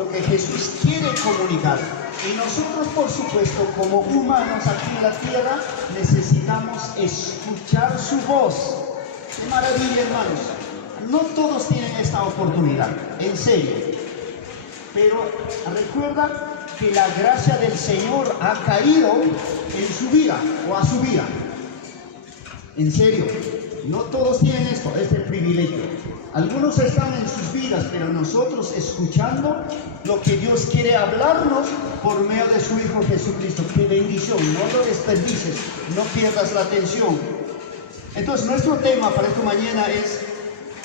lo que Jesús quiere comunicar. Y nosotros, por supuesto, como humanos aquí en la tierra, necesitamos escuchar su voz. ¡Qué maravilla, hermanos! No todos tienen esta oportunidad, en serio. Pero recuerda que la gracia del Señor ha caído en su vida o a su vida. En serio, no todos tienen este privilegio. Algunos están en sus vidas, pero nosotros escuchando lo que Dios quiere hablarnos por medio de su Hijo Jesucristo. ¡Qué bendición! No lo desperdices, no pierdas la atención. Entonces, nuestro tema para esta mañana es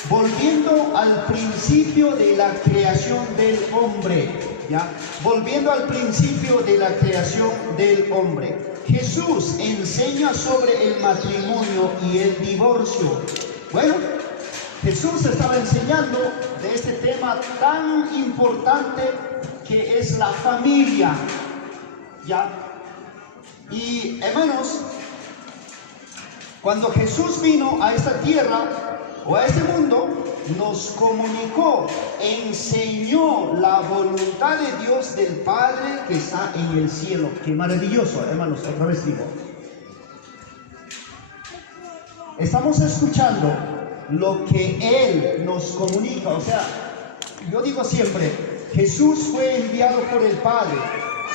volviendo al principio de la creación del hombre. ¿Ya? Volviendo al principio de la creación del hombre. Jesús enseña sobre el matrimonio y el divorcio. Bueno, Jesús estaba enseñando de este tema tan importante que es la familia. ¿Ya? Y hermanos, cuando Jesús vino a esta tierra o a este mundo, nos comunicó, enseñó la voluntad de Dios del Padre que está en el cielo. Qué maravilloso, hermanos, otra vez digo. Estamos escuchando lo que Él nos comunica. O sea, yo digo siempre, Jesús fue enviado por el Padre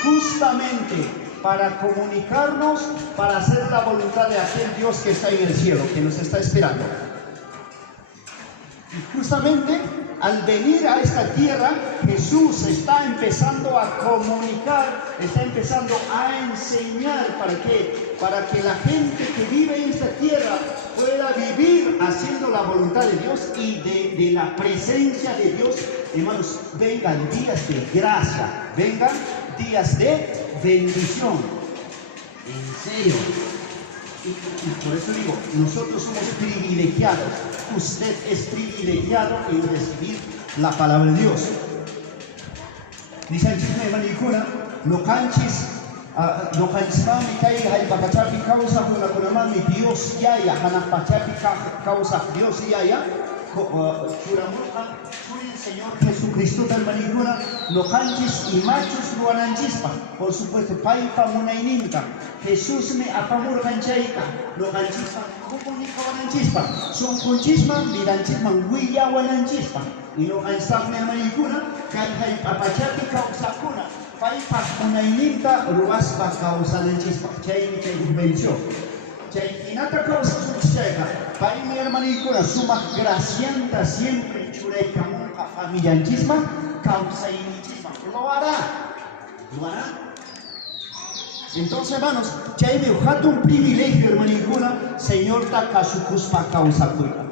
justamente para comunicarnos, para hacer la voluntad de aquel Dios que está en el cielo, que nos está esperando. Y justamente al venir a esta tierra, Jesús está empezando a comunicar, está empezando a enseñar. ¿Para qué? Para que la gente que vive en esta tierra pueda vivir haciendo la voluntad de Dios y de la presencia de Dios. Hermanos, vengan días de gracia, vengan días de bendición. En serio. Y por eso digo, nosotros somos privilegiados. Usted es privilegiado en recibir la palabra de Dios. Dice el chisme de Manicura, no canches, no canches mi caí, hay papachapi causa, una con mi Dios ya, hana pachapi causa, Dios ya, churamurka, churin Señor Jesucristo del Manicura, no canches y machos no ananchispa, por supuesto, paipa munaininka. Jesús me apamur ganchaika, lo ganchispa, comunica wananchispa, son conchispa, midanchispa, huilla wananchispa, y lo ganchispa manicuna, kai apachati causacuna, paipa munaininka, ruaspa causananchispa, chay venció. Chay inata causa suchaika, pai mi hermanicuna, suma gracianta siempre chureika munca familianchispa, causa inichispa, lo hará. Entonces, hermanos, ya he un privilegio, hermanicuna, Señor Takasukuspa causa cuida.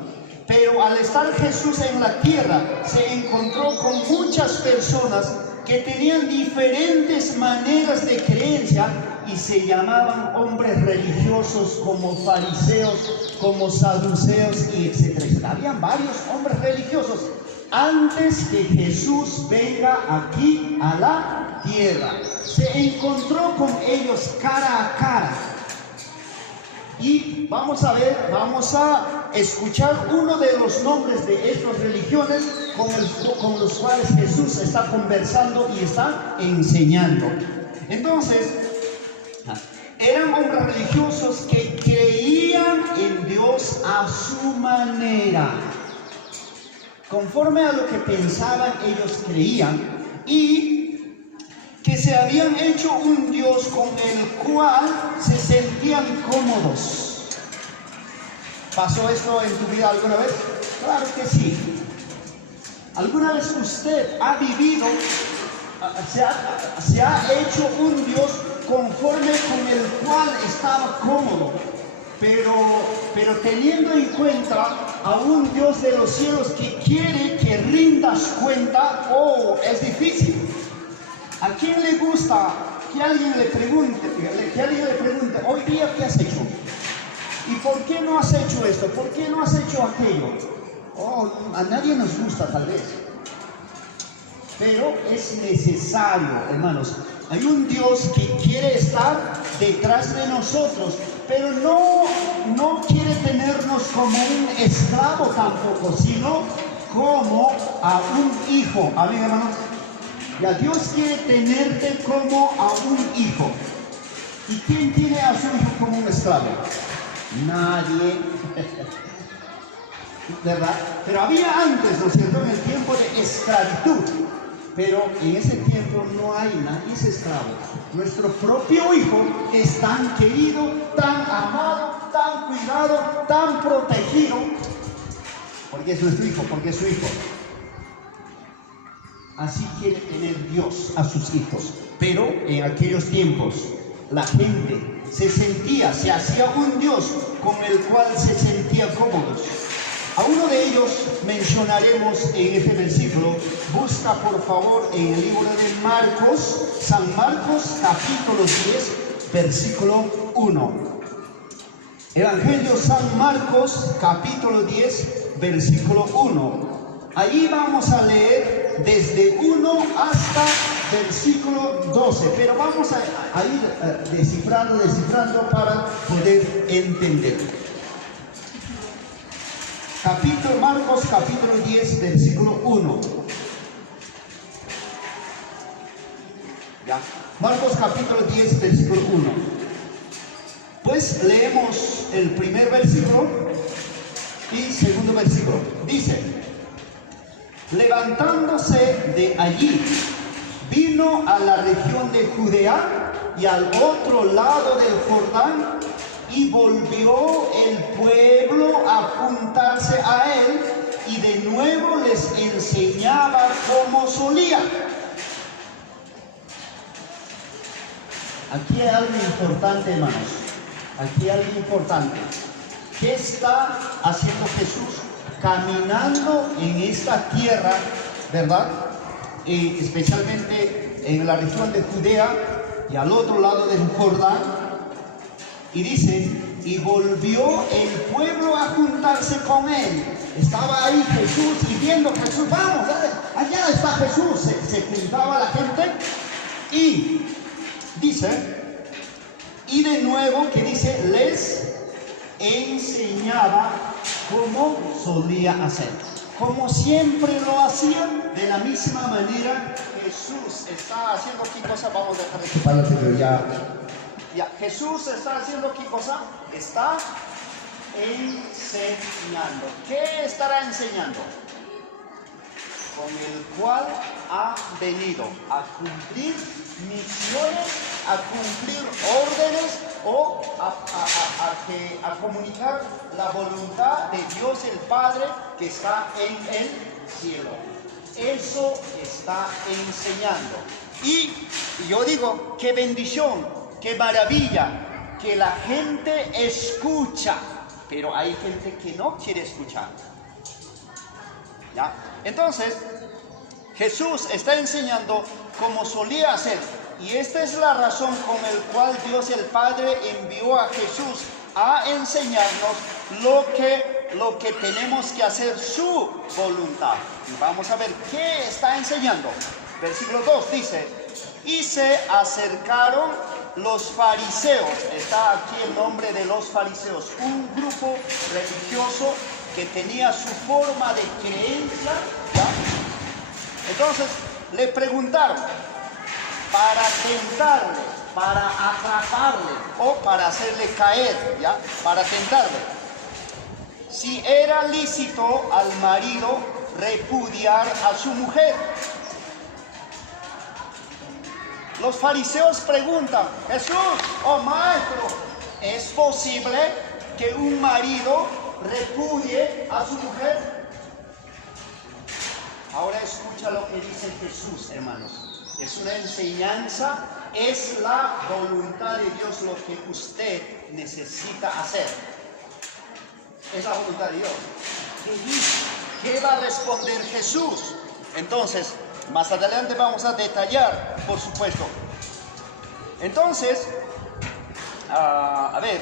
Pero al estar Jesús en la tierra, se encontró con muchas personas que tenían diferentes maneras de creencia y se llamaban hombres religiosos, como fariseos, como saduceos y etcétera, etcétera. Habían varios hombres religiosos antes que Jesús venga aquí a la tierra. Se encontró con ellos cara a cara. Y vamos a ver, vamos a escuchar uno de los nombres de estas religiones con los cuales Jesús está conversando y está enseñando. Entonces, eran hombres religiosos que creían en Dios a su manera. Conforme a lo que pensaban, ellos creían, y que se habían hecho un Dios con el cual se sentían cómodos. ¿Pasó esto en tu vida alguna vez? Claro que sí. ¿Alguna vez usted ha vivido, se ha hecho un Dios conforme con el cual estaba cómodo? Pero teniendo en cuenta a un Dios de los cielos que quiere que rindas cuenta, es difícil. ¿A quién le gusta que alguien le pregunte, hoy día qué has hecho? ¿Y por qué no has hecho esto? ¿Por qué no has hecho aquello? A nadie nos gusta tal vez. Pero es necesario, hermanos. Hay un Dios que quiere estar detrás de nosotros, pero no quiere tenernos como un esclavo tampoco, sino como a un hijo. Amén, hermanos. Ya Dios quiere tenerte como a un hijo. ¿Y quién tiene a su hijo como un esclavo? Nadie. ¿Verdad? Pero había antes, ¿no es cierto?, en el tiempo de esclavitud. Pero en ese tiempo no hay, nadie es esclavo. Nuestro propio hijo es tan querido, tan amado, tan cuidado, tan protegido. Porque es nuestro hijo, porque es su hijo. Así quiere tener Dios a sus hijos. Pero en aquellos tiempos la gente se hacía un Dios con el cual se sentía cómodos. A uno de ellos mencionaremos en este versículo. Busca por favor en el libro de Marcos, San Marcos capítulo 10, versículo 1. Evangelio San Marcos capítulo 10, versículo 1. Allí vamos a leer desde 1 hasta versículo 12, pero vamos a ir descifrando para poder entender. Marcos capítulo 10, versículo 1. ¿Ya? Marcos capítulo 10, versículo 1. Pues leemos el primer versículo y segundo versículo. Dice: levantándose de allí, vino a la región de Judea y al otro lado del Jordán, y volvió el pueblo a juntarse a él, y de nuevo les enseñaba como solía. Aquí hay algo importante, hermanos. Aquí hay algo importante. ¿Qué está haciendo Jesús? Caminando en esta tierra, ¿verdad? Especialmente en la región de Judea y al otro lado del Jordán. Y dice, y volvió el pueblo a juntarse con él. Estaba ahí Jesús y viendo Jesús, vamos, allá está Jesús. Se juntaba la gente y dice, y de nuevo que dice, les enseñaba como solía hacer. Como siempre lo hacían, de la misma manera Jesús está haciendo ¿qué cosa? Vamos a dejar de equiparlo, pero ya, Jesús está haciendo ¿qué cosa? Está enseñando. ¿Qué estará enseñando? Con el cual ha venido a cumplir misiones, a cumplir órdenes o a comunicar la voluntad de Dios el Padre que está en el cielo. Eso está enseñando. Y yo digo, qué bendición, qué maravilla, que la gente escucha, pero hay gente que no quiere escuchar. ¿Ya? Entonces, Jesús está enseñando como solía hacer. Y esta es la razón con la cual Dios el Padre envió a Jesús a enseñarnos lo que tenemos que hacer, su voluntad. Y vamos a ver qué está enseñando. Versículo 2 dice, y se acercaron los fariseos. Está aquí el nombre de los fariseos, un grupo religioso que tenía su forma de creencia, ¿ya? Entonces le preguntaron para tentarle, para atraparle o para hacerle caer, ¿ya? Para tentarle, si era lícito al marido repudiar a su mujer. Los fariseos preguntan, Jesús, oh maestro, ¿es posible que un marido repudie a su mujer? Ahora escucha lo que dice Jesús, hermanos. Es una enseñanza, es la voluntad de Dios lo que usted necesita hacer. Es la voluntad de Dios. ¿Qué dice? ¿Qué va a responder Jesús? Entonces, más adelante vamos a detallar, por supuesto. Entonces, a ver,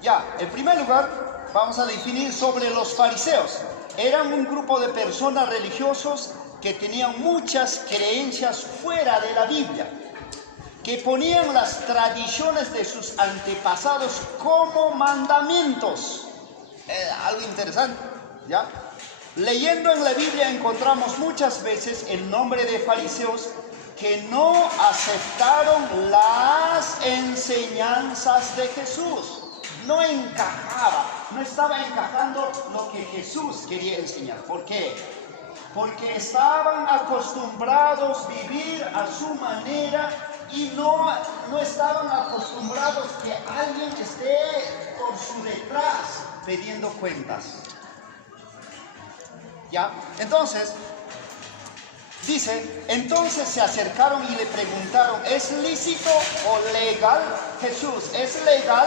ya, en primer lugar, vamos a definir sobre los fariseos. Eran un grupo de personas religiosos que tenían muchas creencias fuera de la Biblia, que ponían las tradiciones de sus antepasados como mandamientos. Algo interesante, ¿ya? Leyendo en la Biblia encontramos muchas veces el nombre de fariseos que no aceptaron las enseñanzas de Jesús. No encajaba, no estaba encajando lo que Jesús quería enseñar. ¿Por qué? Porque estaban acostumbrados a vivir a su manera y no estaban acostumbrados que alguien esté por su detrás pidiendo cuentas. ¿Ya? Entonces, dice, entonces se acercaron y le preguntaron, ¿es lícito o legal, Jesús, es legal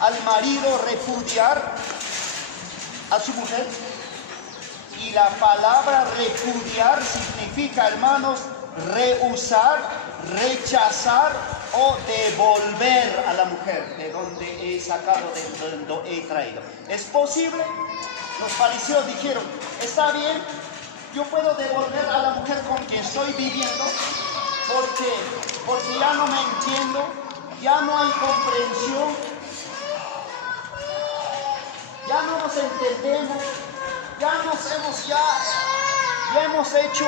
al marido repudiar a su mujer? Y la palabra repudiar significa, hermanos, rehusar, rechazar o devolver a la mujer de donde he sacado, de donde he traído. ¿Es posible? Los fariseos dijeron, está bien, yo puedo devolver a la mujer con quien estoy viviendo porque ya no me entiendo, ya no hay comprensión, ya no nos entendemos, ya hemos hecho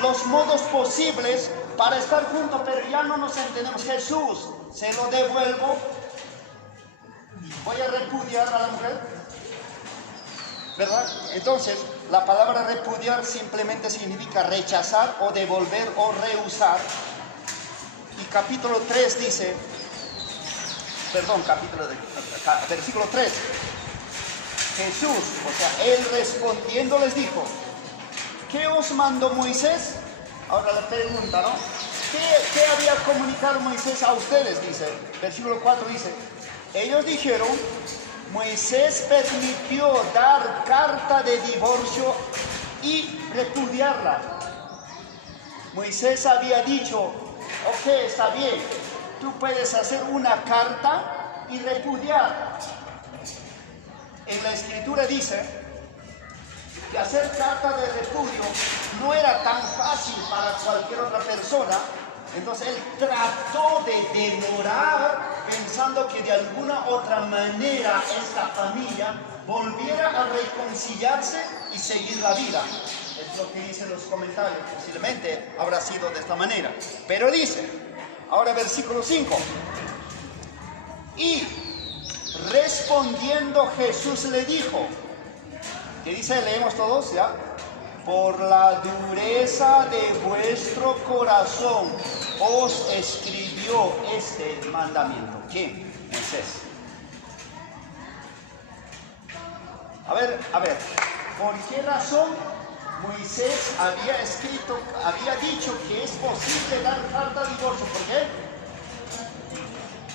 los modos posibles para estar juntos, pero ya no nos entendemos. Jesús, se lo devuelvo, voy a repudiar a la mujer, ¿verdad? Entonces, la palabra repudiar simplemente significa rechazar o devolver o rehusar. Y capítulo 3 dice, versículo 3, Jesús, o sea, él respondiendo les dijo, ¿qué os mandó Moisés? Ahora la pregunta, ¿no? ¿Qué había comunicado Moisés a ustedes? Dice, versículo 4 dice, ellos dijeron, Moisés permitió dar carta de divorcio y repudiarla. Moisés había dicho, ok, está bien, tú puedes hacer una carta y repudiar. En la escritura dice que hacer carta de repudio no era tan fácil para cualquier otra persona. Entonces él trató de demorar, pensando que de alguna otra manera esta familia volviera a reconciliarse y seguir la vida. Es lo que dicen los comentarios, posiblemente habrá sido de esta manera. Pero dice, ahora versículo 5, y respondiendo Jesús le dijo, ¿qué dice? Leemos todos, ¿ya? Por la dureza de vuestro corazón os escribió este mandamiento. ¿Quién? Moisés. A ver, ¿por qué razón Moisés había dicho que es posible dar carta de divorcio? ¿Por qué?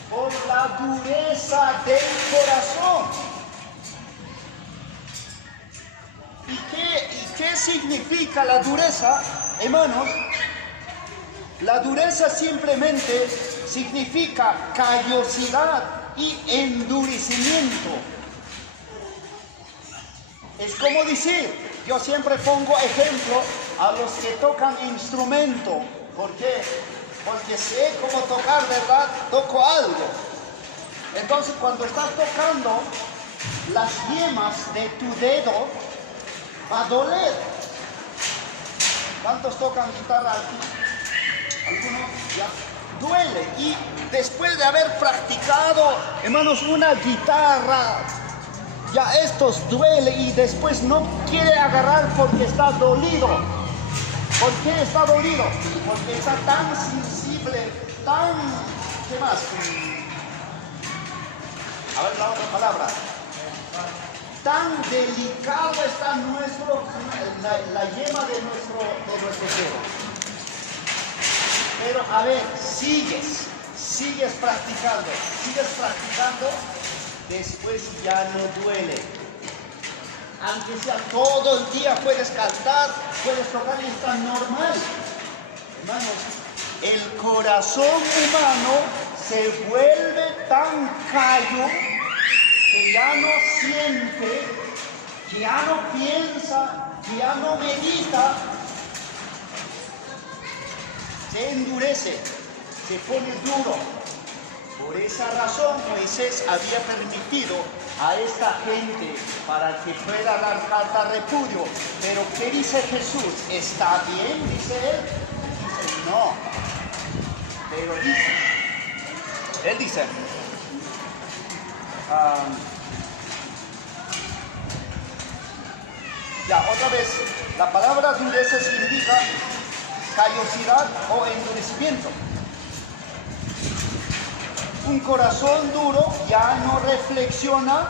Por la dureza del corazón. ¿Y qué significa la dureza, hermanos? La dureza simplemente significa callosidad y endurecimiento. Es como decir, yo siempre pongo ejemplo a los que tocan instrumento. ¿Por qué? Porque sé cómo tocar, ¿verdad? Toco algo. Entonces cuando estás tocando, las yemas de tu dedo va a doler. ¿Cuántos tocan guitarra aquí? ¿Algunos? Ya. Duele. Y después de haber practicado, hermanos, una guitarra, ya estos duele y después no quiere agarrar porque está dolido. ¿Por qué está dolido? Porque está tan sensible, tan... ¿Qué más? A ver la otra palabra. Tan delicado está la yema de nuestro dedo. Pero a ver, sigues practicando, después ya no duele. Aunque sea todo el día puedes cantar, puedes tocar y está normal. Hermanos, el corazón humano se vuelve tan callo que ya no siente, que ya no piensa, que ya no medita, se endurece, se pone duro. Por esa razón Moisés había permitido a esta gente para que pueda dar carta de repudio. Pero ¿qué dice Jesús? ¿Está bien? Dice él. Dice, no. Pero dice, él dice, ya, otra vez, la palabra dureza significa callosidad o endurecimiento. Un corazón duro ya no reflexiona,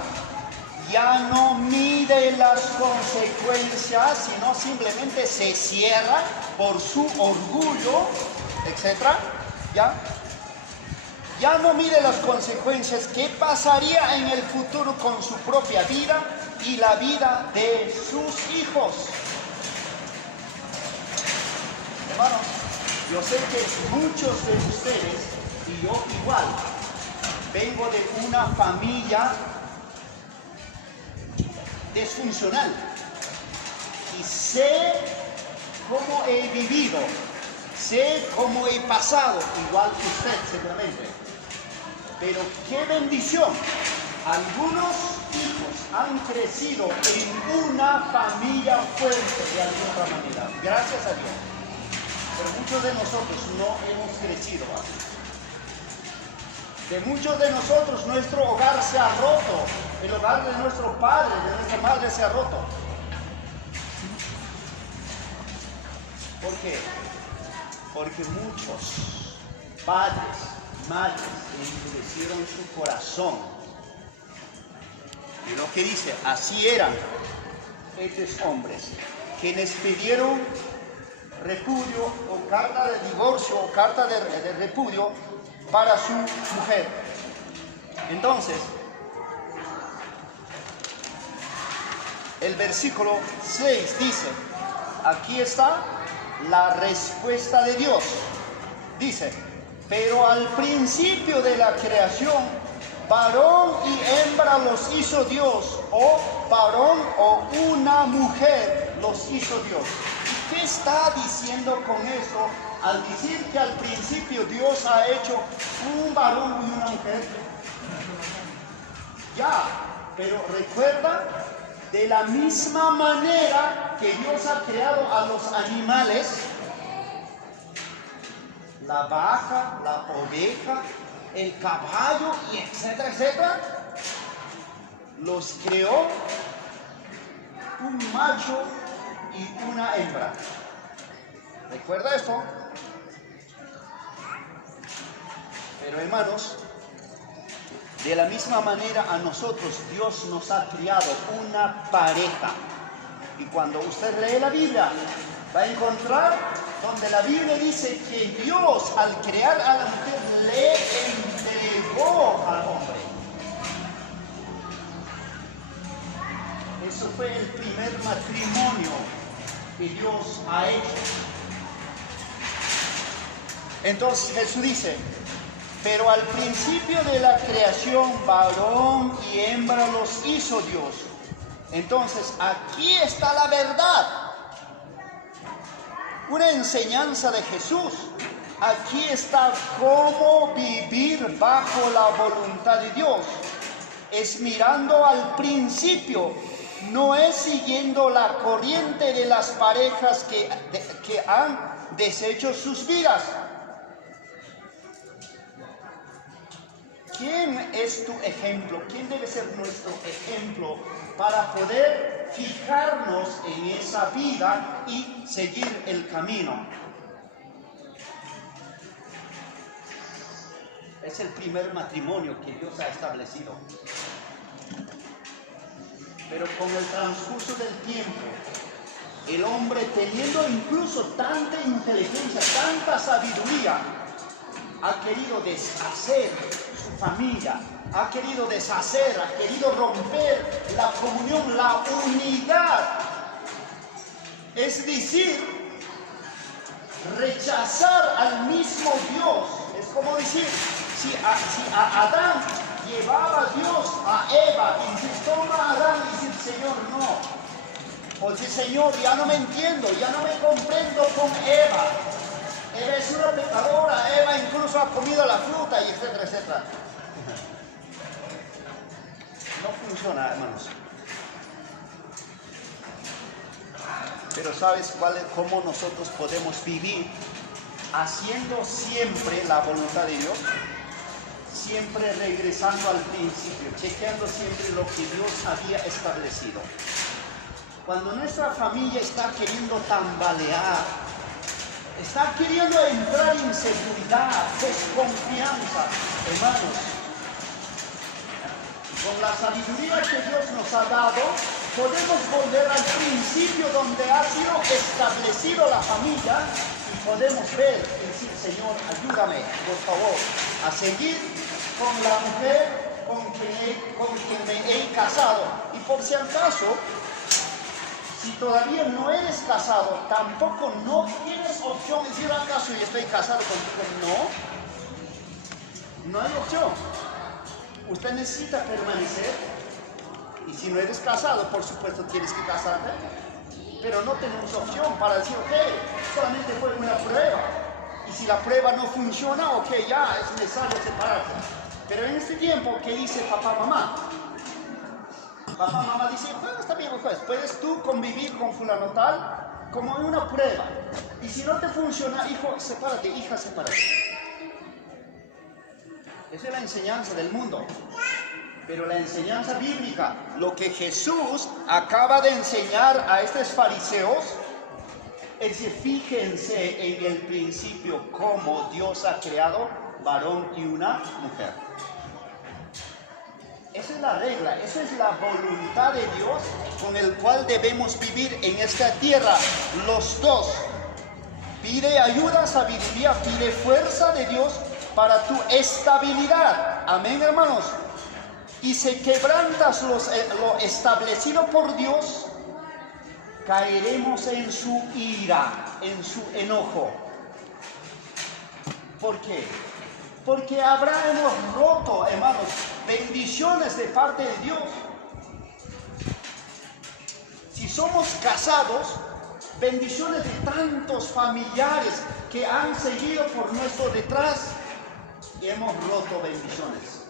ya no mide las consecuencias, sino simplemente se cierra por su orgullo, etc. Ya no mide las consecuencias. ¿Qué pasaría en el futuro con su propia vida y la vida de sus hijos? Hermanos, yo sé que muchos de ustedes, y yo igual, vengo de una familia disfuncional y sé cómo he vivido, sé cómo he pasado, igual que usted seguramente. Pero qué bendición, algunos hijos han crecido en una familia fuerte de alguna manera, gracias a Dios. Pero muchos de nosotros no hemos crecido así. De muchos de nosotros nuestro hogar se ha roto, el hogar de nuestro padre, de nuestra madre se ha roto. ¿Por qué? Porque muchos padres, madres endurecieron su corazón. Y lo que dice, así eran estos hombres, quienes pidieron repudio o carta de divorcio o carta de repudio para su mujer. Entonces, el versículo 6 dice, aquí está la respuesta de Dios. Dice, pero al principio de la creación, varón y hembra los hizo Dios, o varón o una mujer los hizo Dios. ¿Y qué está diciendo con esto al decir que al principio Dios ha hecho un varón y una mujer? Ya, pero recuerda, de la misma manera que Dios ha creado a los animales, la vaca, la oveja, el caballo, y etcétera, etcétera, los creó un macho y una hembra. ¿Recuerda esto? Pero hermanos, de la misma manera a nosotros Dios nos ha creado una pareja. Y cuando usted lee la Biblia, va a encontrar donde la Biblia dice que Dios al crear a la mujer le entregó al hombre. Eso fue el primer matrimonio que Dios ha hecho. Entonces Jesús dice, pero al principio de la creación, varón y hembra los hizo Dios. Entonces, aquí está la verdad. Una enseñanza de Jesús. Aquí está cómo vivir bajo la voluntad de Dios. Es mirando al principio. No es siguiendo la corriente de las parejas que han deshecho sus vidas. ¿Quién es tu ejemplo? ¿Quién debe ser nuestro ejemplo para poder fijarnos en esa vida y seguir el camino? Es el primer matrimonio que Dios ha establecido. Pero con el transcurso del tiempo, el hombre, teniendo incluso tanta inteligencia, tanta sabiduría, ha querido deshacer su familia, ha querido deshacer, ha querido romper la comunión, la unidad. Es decir, rechazar al mismo Dios. Es como decir, si a Adán llevaba Dios a Eva y dice, toma a Adán, y dice, Señor, no. O dice, Señor, ya no me entiendo, ya no me comprendo con Eva. Eva es una pecadora, Eva incluso ha comido la fruta, y etcétera, etcétera. No funciona, hermanos. Pero ¿sabes cómo nosotros podemos vivir? Haciendo siempre la voluntad de Dios. Siempre regresando al principio, chequeando siempre lo que Dios había establecido. Cuando nuestra familia está queriendo tambalear, está queriendo entrar en inseguridad, desconfianza, hermanos, con la sabiduría que Dios nos ha dado, podemos volver al principio donde ha sido establecido la familia y podemos ver y decir, Señor, ayúdame, por favor, a seguir con la mujer con quien me he casado. Y por si acaso, si todavía no eres casado, tampoco no tienes opción de decir, ¿acaso yo estoy casado contigo? No hay opción. Usted necesita permanecer. Y si no eres casado, por supuesto tienes que casarte. Pero no tenemos opción para decir, ok, solamente fue una prueba. Y si la prueba no funciona, ok, ya es necesario separarse. Pero en este tiempo, ¿qué dice papá, mamá? Papá, mamá dice, bueno, está bien, pues, puedes tú convivir con fulano tal como en una prueba. Y si no te funciona, hijo, sepárate, hija, sepárate. Esa es la enseñanza del mundo. Pero la enseñanza bíblica, lo que Jesús acaba de enseñar a estos fariseos, es decir, fíjense en el principio cómo Dios ha creado varón y una mujer. Esa es la regla, esa es la voluntad de Dios con el cual debemos vivir en esta tierra. Los dos. Pide ayuda, sabiduría, pide fuerza de Dios para tu estabilidad. Amén, hermanos. Y si quebrantas lo establecido por Dios, caeremos en su ira, en su enojo. ¿Por qué? Porque hemos roto, hermanos, bendiciones de parte de Dios. Si somos casados, bendiciones de tantos familiares que han seguido por nuestro detrás, y hemos roto bendiciones.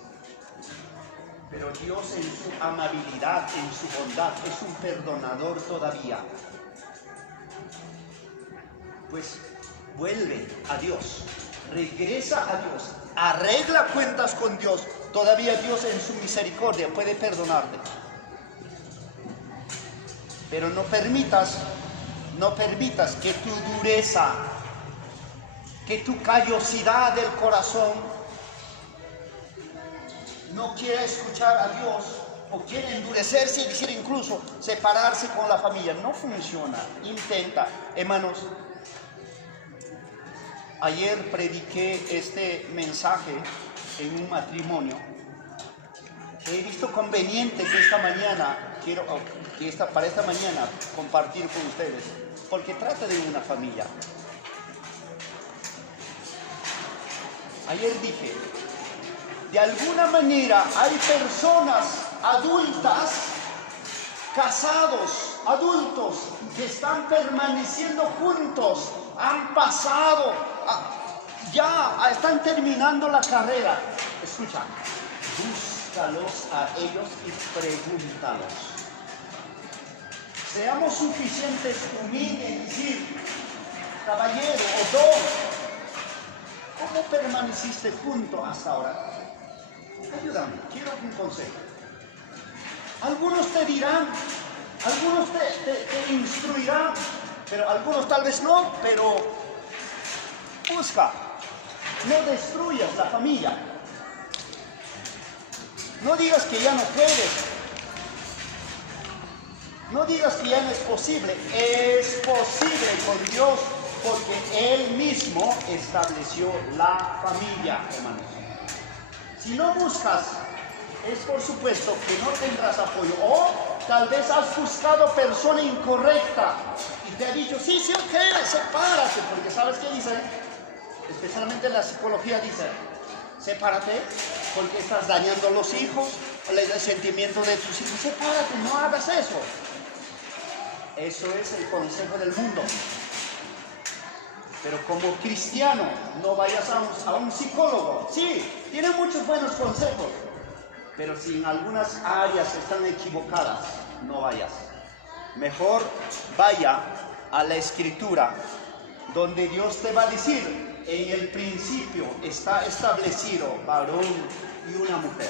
Pero Dios en su amabilidad, en su bondad, es un perdonador todavía. Pues vuelve a Dios, regresa a Dios, arregla cuentas con Dios. Todavía Dios en su misericordia puede perdonarte. Pero no permitas que tu dureza, que tu callosidad del corazón no quiera escuchar a Dios o quiere endurecerse y decir incluso separarse con la familia. No funciona. Intenta. Hermanos, ayer prediqué este mensaje en un matrimonio. He visto conveniente que esta mañana, para esta mañana compartir con ustedes, porque trata de una familia. Ayer dije, de alguna manera hay personas adultas, casados, adultos, que están permaneciendo juntos, han pasado, ya están terminando la carrera. Escucha, búscalos a ellos y pregúntalos. Seamos suficientes humildes y decir, caballero o don, ¿cómo permaneciste junto hasta ahora? Ayúdame, quiero un consejo. Algunos te dirán, algunos te instruirán, pero algunos tal vez no, pero busca, no destruyas la familia. No digas que ya no puedes, no digas que ya no es posible. Es posible con Dios, porque Él mismo estableció la familia, hermanos. Si no buscas, es por supuesto que no tendrás apoyo. O tal vez has buscado persona incorrecta y te ha dicho, sí, ok, sepárate. Porque ¿sabes qué dice? Especialmente la psicología dice, sepárate porque estás dañando a los hijos, el sentimiento de tus hijos. Sepárate, no hagas eso. Eso es el consejo del mundo. Pero como cristiano, no vayas a un psicólogo. Sí, tiene muchos buenos consejos, pero si en algunas áreas están equivocadas, no vayas. Mejor vaya a la Escritura, donde Dios te va a decir, en el principio está establecido varón y una mujer.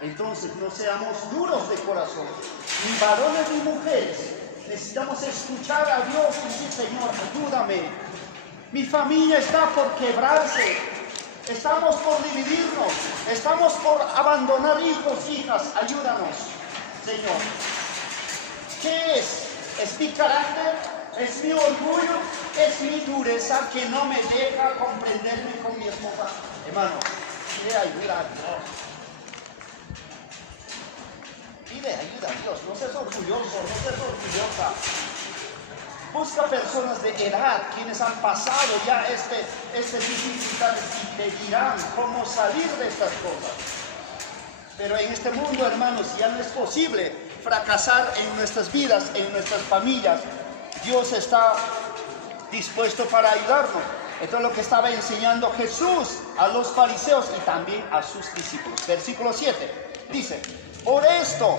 Entonces no seamos duros de corazón, ni varones ni mujeres. Necesitamos escuchar a Dios y decir, Señor, ayúdame. Mi familia está por quebrarse. Estamos por dividirnos. Estamos por abandonar hijos, hijas. Ayúdanos, Señor. ¿Qué es? ¿Es mi carácter? ¿Es mi orgullo? ¿Es mi dureza que no me deja comprenderme con mi esposa? Hermano, pide ayuda a Dios. Pide ayuda a Dios. No seas orgulloso, no seas orgullosa. Busca personas de edad, quienes han pasado ya estas dificultades y te dirán cómo salir de estas cosas. Pero en este mundo, hermanos, ya no es posible fracasar en nuestras vidas, en nuestras familias. Dios está dispuesto para ayudarnos. Esto es lo que estaba enseñando Jesús a los fariseos y también a sus discípulos. Versículo 7 dice, por esto,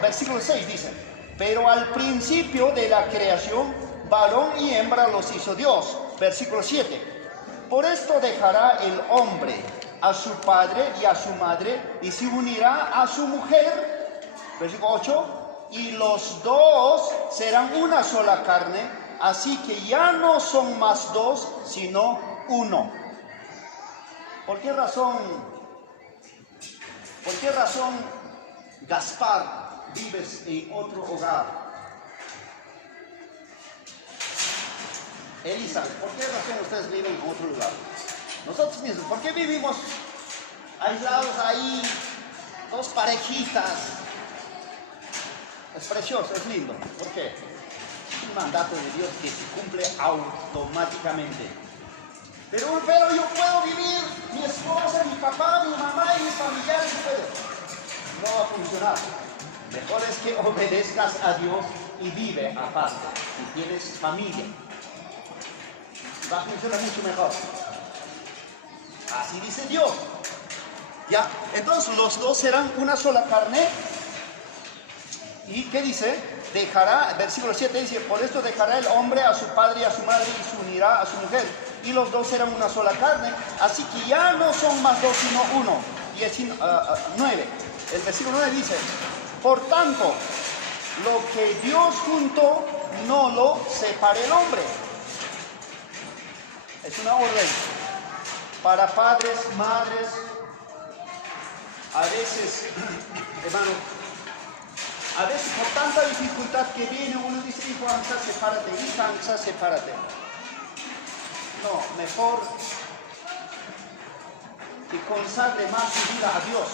versículo 6 dice, pero al principio de la creación, varón y hembra los hizo Dios. Versículo 7, por esto dejará el hombre a su padre y a su madre y se unirá a su mujer. Versículo 8, y los dos serán una sola carne, así que ya no son más dos, sino uno. ¿Por qué razón, Gaspar, vives en otro hogar? Elizabeth, ¿por qué razón ustedes viven en otro lugar? Nosotros mismos, ¿por qué vivimos aislados ahí, dos parejitas? Es precioso, es lindo. ¿Por qué? Es un mandato de Dios que se cumple automáticamente. Pero yo puedo vivir, mi esposa, mi papá, mi mamá y mis familiares, no va a funcionar. Mejor es que obedezcas a Dios y vive aparte. Y tienes familia. Va a funcionar mucho mejor. Así dice Dios. Ya, entonces los dos serán una sola carne. ¿Y qué dice? Dejará, versículo 7 dice, por esto dejará el hombre a su padre y a su madre y se unirá a su mujer. Y los dos serán una sola carne. Así que ya no son más dos sino uno. Y 9. El versículo 9 dice, por tanto, lo que Dios juntó, no lo separe el hombre. Es una orden para padres, madres. A veces, hermano, a veces por tanta dificultad que viene, uno dice, hijo, Ansa, sepárate, hija, Ansa, sepárate. No, mejor que consagre más su vida a Dios.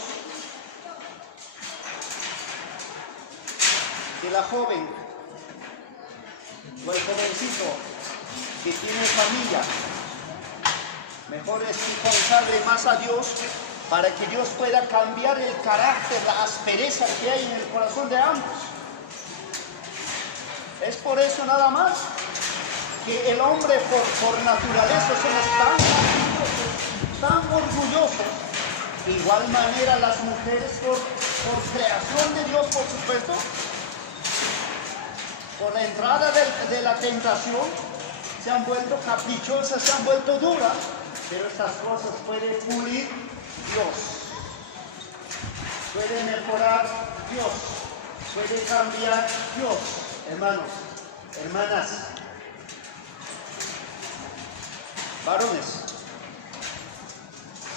Que la joven o el jovencito que tiene familia, mejor es que consagre más a Dios para que Dios pueda cambiar el carácter, la aspereza que hay en el corazón de ambos. Es por eso nada más que el hombre por naturaleza somos tan orgullosos. De igual manera las mujeres por creación de Dios, por supuesto, por la entrada de la tentación, se han vuelto caprichosas, se han vuelto duras, pero estas cosas puede pulir Dios, puede mejorar Dios, puede cambiar Dios. Hermanos, hermanas, varones,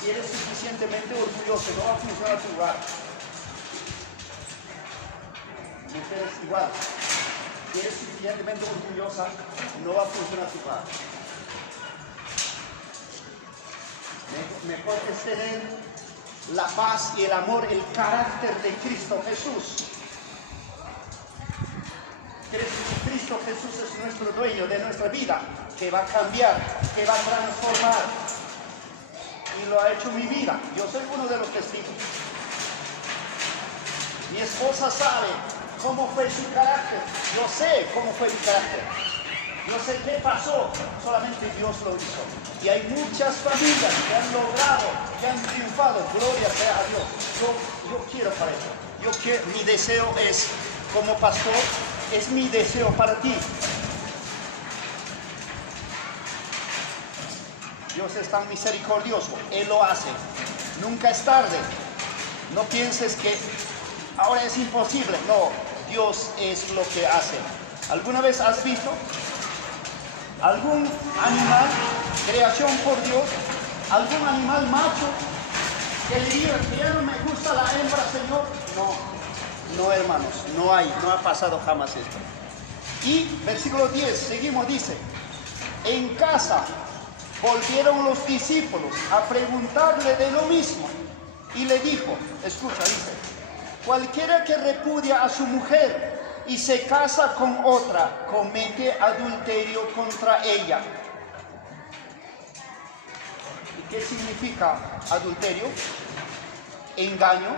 si eres suficientemente orgulloso, no va a funcionar tu hogar. Mujeres igual. Si eres suficientemente orgullosa, no va a funcionar tu hogar. Mejor es tener la paz y el amor, el carácter de Cristo Jesús. Cristo Jesús es nuestro dueño de nuestra vida, que va a cambiar, que va a transformar. Y lo ha hecho mi vida. Yo soy uno de los testigos. Mi esposa sabe cómo fue su carácter. Yo sé cómo fue mi carácter. Yo sé qué pasó, solamente Dios lo hizo. Y hay muchas familias que han logrado, que han triunfado. Gloria sea a Dios. Yo quiero para eso. Mi deseo es, como pastor, es mi deseo para ti. Dios es tan misericordioso, Él lo hace. Nunca es tarde. No pienses que ahora es imposible. No, Dios es lo que hace. ¿Alguna vez has visto algún animal, creación por Dios, algún animal macho que le diga que ya no me gusta la hembra, Señor? No, hermanos, no ha pasado jamás esto. Y versículo 10, seguimos, dice: en casa volvieron los discípulos a preguntarle de lo mismo, y le dijo, escucha, dice: cualquiera que repudia a su mujer y se casa con otra, comete adulterio contra ella. ¿Y qué significa adulterio? Engaño,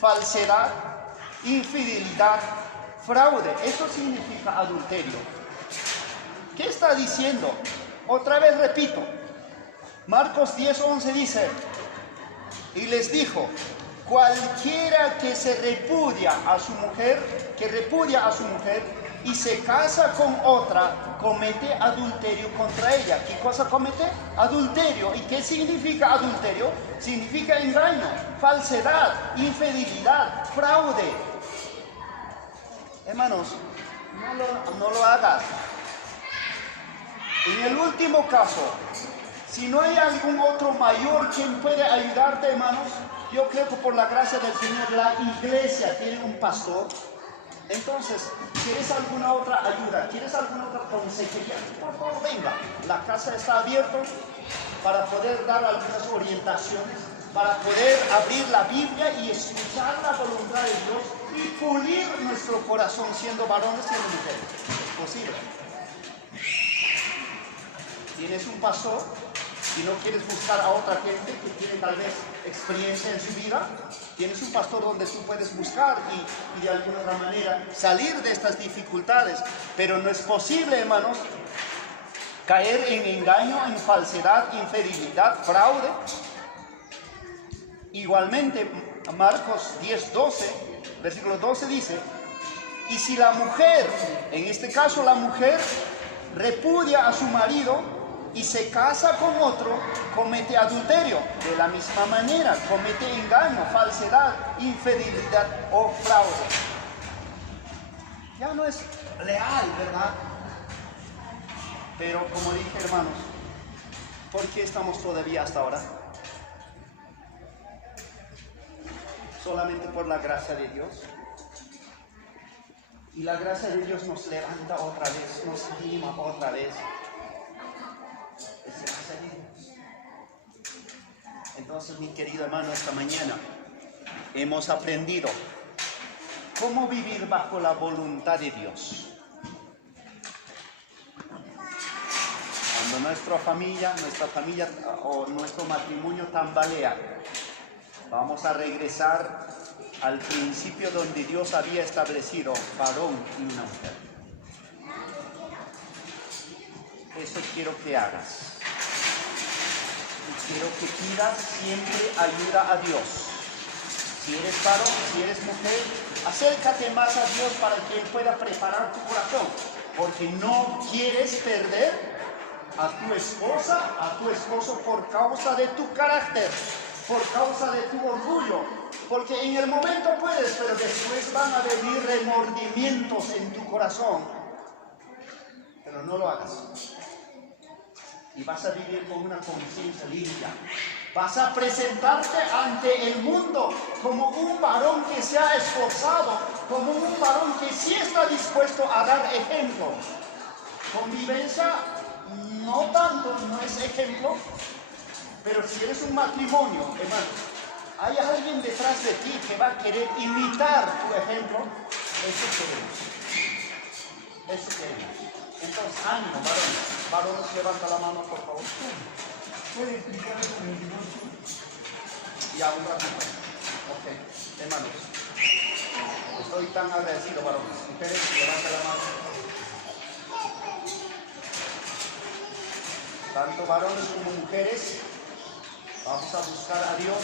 falsedad, infidelidad, fraude. Eso significa adulterio. ¿Qué está diciendo? Otra vez repito. Marcos 10:11 dice: y les dijo: cualquiera que repudia a su mujer y se casa con otra, comete adulterio contra ella. ¿Qué cosa comete? Adulterio. ¿Y qué significa adulterio? Significa engaño, falsedad, infidelidad, fraude. Hermanos, no lo hagas. En el último caso, si no hay algún otro mayor quien puede ayudarte, hermanos, yo creo que por la gracia del Señor la iglesia tiene un pastor. Entonces, ¿quieres alguna otra ayuda? ¿Quieres alguna otra consejería? Por favor, venga. La casa está abierta para poder dar algunas orientaciones, para poder abrir la Biblia y escuchar la voluntad de Dios y pulir nuestro corazón siendo varones y siendo mujeres. Es posible. ¿Tienes un pastor? Si no quieres buscar a otra gente que tiene tal vez experiencia en su vida, tienes un pastor donde tú puedes buscar y de alguna otra manera salir de estas dificultades. Pero no es posible, hermanos, caer en engaño, en falsedad, infidelidad, fraude. Igualmente, Marcos 10:12, versículo 12 dice: y si la mujer, en este caso la mujer, repudia a su marido y se casa con otro, comete adulterio. De la misma manera, comete engaño, falsedad, infidelidad o fraude. Ya no es leal, ¿verdad? Pero como dije, hermanos, ¿por qué estamos todavía hasta ahora? Solamente por la gracia de Dios. Y la gracia de Dios nos levanta otra vez, nos anima otra vez. Entonces, mi querido hermano, esta mañana hemos aprendido cómo vivir bajo la voluntad de Dios. Cuando nuestra familia o nuestro matrimonio tambalea, vamos a regresar al principio donde Dios había establecido varón y una mujer. Eso quiero que hagas. Quiero que pidas siempre ayuda a Dios. Si eres varón, si eres mujer, acércate más a Dios para que Él pueda preparar tu corazón. Porque no quieres perder a tu esposa, a tu esposo por causa de tu carácter, por causa de tu orgullo. Porque en el momento puedes, pero después van a venir remordimientos en tu corazón. Pero no lo hagas. Y vas a vivir con una conciencia limpia. Vas a presentarte ante el mundo como un varón que se ha esforzado, como un varón que sí está dispuesto a dar ejemplo. Convivencia, no tanto, no es ejemplo, pero si eres un matrimonio, hermano, hay alguien detrás de ti que va a querer imitar tu ejemplo. Eso queremos. Eso queremos. Entonces, ánimo, varones. Varones, levanta la mano, por favor. ¿Puede explicar con el divorcio? Y a un rato. Ok, hermanos. Estoy tan agradecido, varones. Mujeres, levanta la mano. tanto varones como mujeres, vamos a buscar a Dios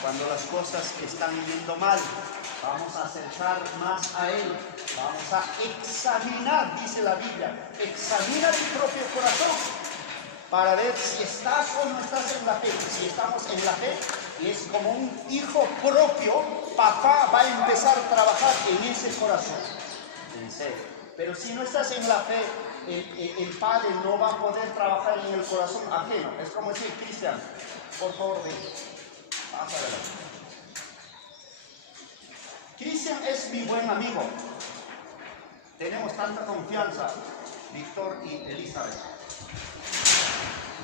cuando las cosas están yendo mal. Vamos a acercar más a Él. Vamos a examinar, dice la Biblia, examina tu propio corazón para ver si estás o no estás en la fe. Si estamos en la fe, y es como un hijo propio, papá va a empezar a trabajar en ese corazón. En serio. Pero si no estás en la fe, el padre no va a poder trabajar en el corazón ajeno. Es como decir, Cristian, por favor, ven. Vamos a ver. Cristian es mi buen amigo. Tenemos tanta confianza, Víctor y Elizabeth.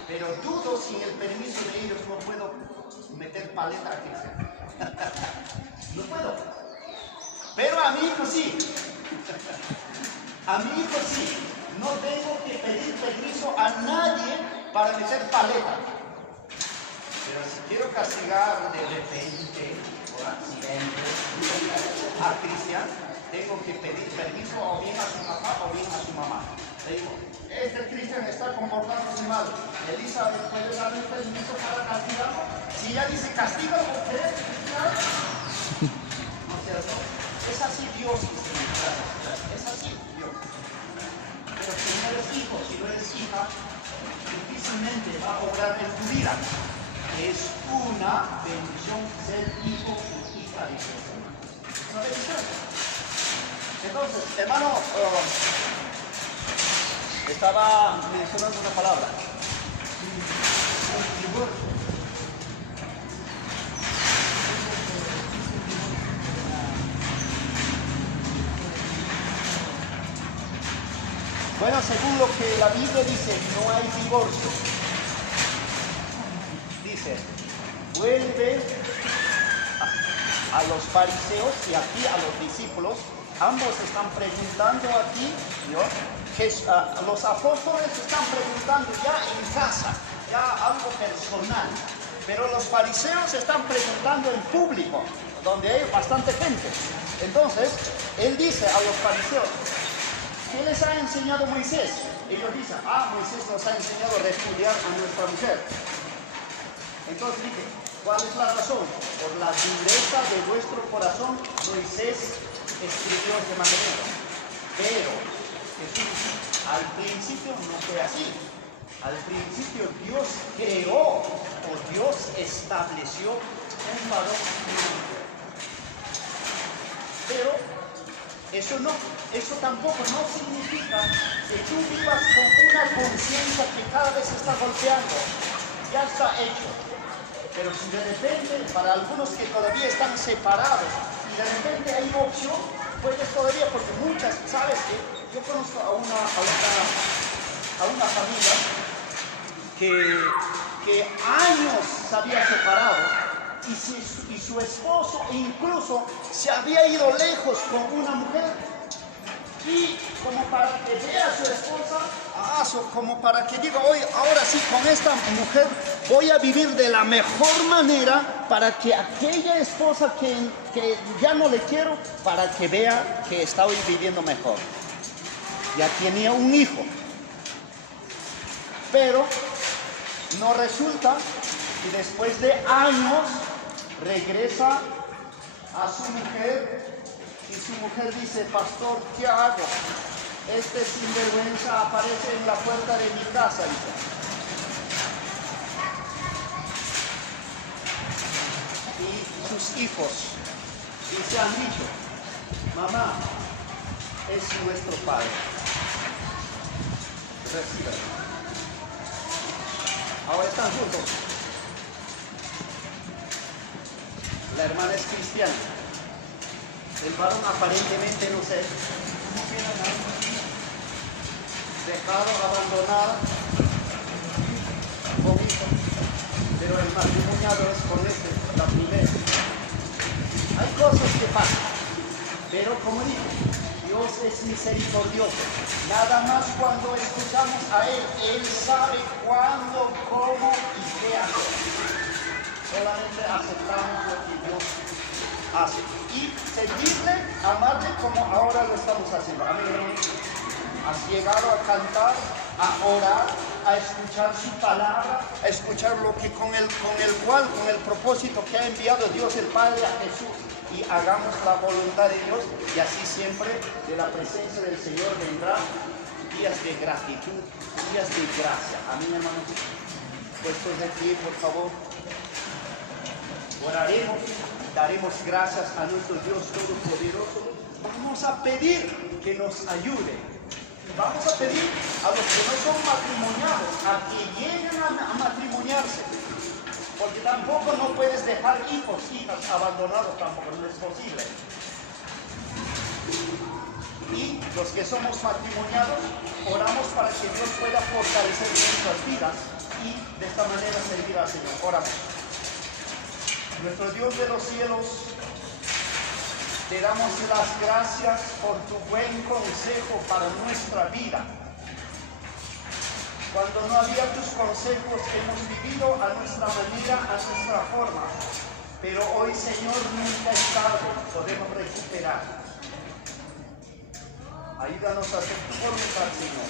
Pero dudo sin el permiso de ellos no puedo meter paleta a Cristian. No puedo. Pero a mi hijo sí. A mi hijo sí. No tengo que pedir permiso a nadie para meter paleta. Pero si quiero castigar de repente, por accidente, a Cristian, tengo que pedir permiso o bien a su papá o bien a su mamá. Le digo, este Cristian está comportándose mal. Elizabeth, ¿puede darle permiso para castigarlo? Si ella dice, castígalo, ¿qué? ¿No es cierto? Es así Dios, es así Dios. Pero si no eres hijo, si no eres hija, difícilmente va a obrar en tu vida. Es una bendición ser hijo o hija de Dios. Una bendición. Entonces, hermano, estaba mencionando una palabra. Bueno, según lo que la Biblia dice, no hay divorcio. Dice, vuelve a los fariseos y aquí a los discípulos. Ambos están preguntando aquí, ¿no? Los apóstoles están preguntando ya en casa, ya algo personal. Pero los fariseos están preguntando en público, donde hay bastante gente. Entonces, él dice a los fariseos, ¿qué les ha enseñado Moisés? Ellos dicen, Moisés nos ha enseñado a repudiar a nuestra mujer. Entonces dije, ¿cuál es la razón? Por la dureza de vuestro corazón, Moisés escribió este mandamiento. Pero Jesús al principio no fue así. Al principio Dios creó o Dios estableció un varón y una mujer. Pero eso tampoco no significa que tú vivas con una conciencia que cada vez está golpeando. Ya está hecho. Pero si de repente, para algunos que todavía están separados, y de repente hay opción, puedes todavía, porque muchas, ¿sabes qué? Yo conozco a una familia que años se había separado y su esposo incluso se había ido lejos con una mujer. Y como para que vea a su esposa, como para que diga, hoy, ahora sí, con esta mujer voy a vivir de la mejor manera para que aquella esposa que ya no le quiero, para que vea que estoy viviendo mejor. Ya tenía un hijo. Pero no resulta y después de años regresa a su mujer. Y su mujer dice, pastor, ¿qué hago? Este sinvergüenza aparece en la puerta de mi casa, dice. Y sus hijos, y se han dicho, mamá, es nuestro padre. Recibe. Ahora están juntos. La hermana es cristiana. El varón aparentemente, no sé, dejado, abandonado, con hijo, pero el matrimoniado es con la primera. Hay cosas que pasan, pero como dije, Dios es misericordioso. Nada más cuando escuchamos a Él sabe cuándo, cómo y qué hacer. Solamente aceptamos lo que Dios hace y seguirle, amarle como ahora lo estamos haciendo. Amén. Has llegado a cantar, a orar, a escuchar su palabra, a escuchar lo que con el propósito que ha enviado Dios el Padre a Jesús, y hagamos la voluntad de Dios, y así siempre de la presencia del Señor vendrá días de gratitud, días de gracia. Amén, hermanos. Puestos de pie, por favor. Oraremos, daremos gracias a nuestro Dios Todopoderoso. Vamos a pedir que nos ayude. Vamos a pedir a los que no son matrimoniados a que lleguen a matrimoniarse. Porque tampoco no puedes dejar hijos, hijas abandonados, tampoco no es posible. Y los que somos matrimoniados, oramos para que Dios pueda fortalecer nuestras vidas y de esta manera servir al Señor. Oramos. Nuestro Dios de los cielos, te damos las gracias por tu buen consejo para nuestra vida. Cuando no había tus consejos, hemos vivido a nuestra manera, a nuestra forma. Pero hoy, Señor, nunca es tarde, podemos recuperar. Ayúdanos a hacer tu voluntad, Señor.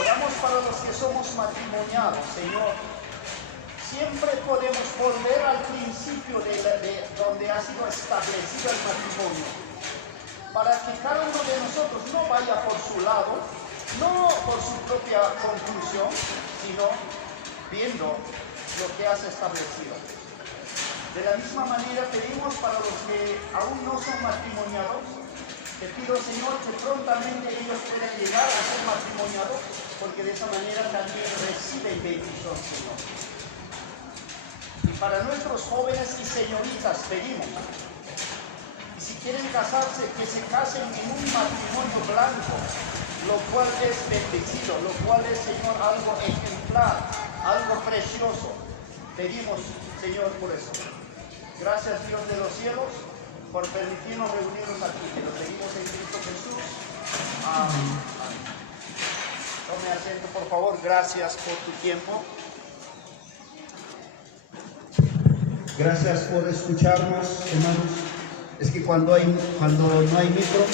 Oramos para los que somos matrimoniados, Señor. Siempre podemos volver al principio de donde ha sido establecido el matrimonio. Para que cada uno de nosotros no vaya por su lado, no por su propia conclusión, sino viendo lo que has establecido. De la misma manera pedimos para los que aún no son matrimoniados, te pido, Señor, que prontamente ellos puedan llegar a ser matrimoniados, porque de esa manera también reciben bendición, Señor. Y para nuestros jóvenes y señoritas pedimos, y si quieren casarse, que se casen en un matrimonio blanco, lo cual es bendecido, lo cual es, Señor, algo ejemplar, algo precioso. Pedimos, Señor, por eso. Gracias, Dios de los cielos, por permitirnos reunirnos aquí. Que lo seguimos en Cristo Jesús. Amén. Amén. Tome asiento, por favor. Gracias por tu tiempo. Gracias por escucharnos, hermanos. Es que cuando no hay micro,